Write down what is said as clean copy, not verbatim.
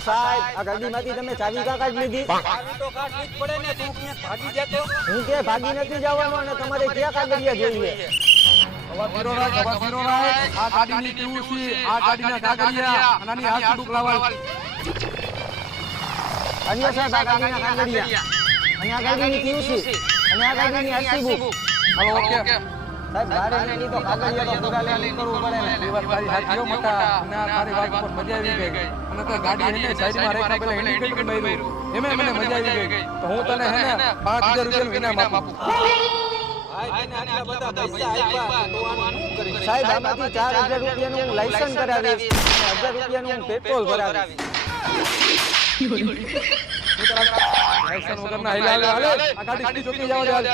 સાહેબ આ ગાડીમાંથી તમે ચાવી કા કાઢી લીધી? ચાવી તો કાઢવી જ પડે ને, તું ક્યાંક ભાગી જતો. હું કે ભાગી નથી જવાનો અને તમારે ક્યાં કાગળિયા જોઈએ? આ ગાડીની પીયુસી, આ ગાડીના કાગળિયા, આનાની આરસી બુક લાવવાની. અન્ય સાહેબ આ ગાડીના કાગળિયા અને આ ગાડીની પીયુસી અને આ ગાડીની આરસી બુક. Hello okay. સાહેબ બારે નીકળી તો કાગળિયા તો પૂરા લઈને કરવું પડે ને. એ વાત તારી સાચી હો મોટા. અને આ તારી વાત ઉપર મજા આવી ગઈ. અને તો ગાડી હેને સાઈડમાં રાખ્યા પહેલા ઇન્ડિકેટર માર્યું. એમાં મને મજા આવી ગઈ. તો હું તને હેને 5000 રૂપિયાનું ઇનામ આપું. સાહેબ આમાંથી 4000 રૂપિયાનું હું લાયસન્સ કરાવીશ અને 1000 રૂપિયાનું હું પેટ્રોલ ભરાવીશ. લાયસન્સ વગરના હાલે આ ગાડી સીધી ચોકી જવા દે.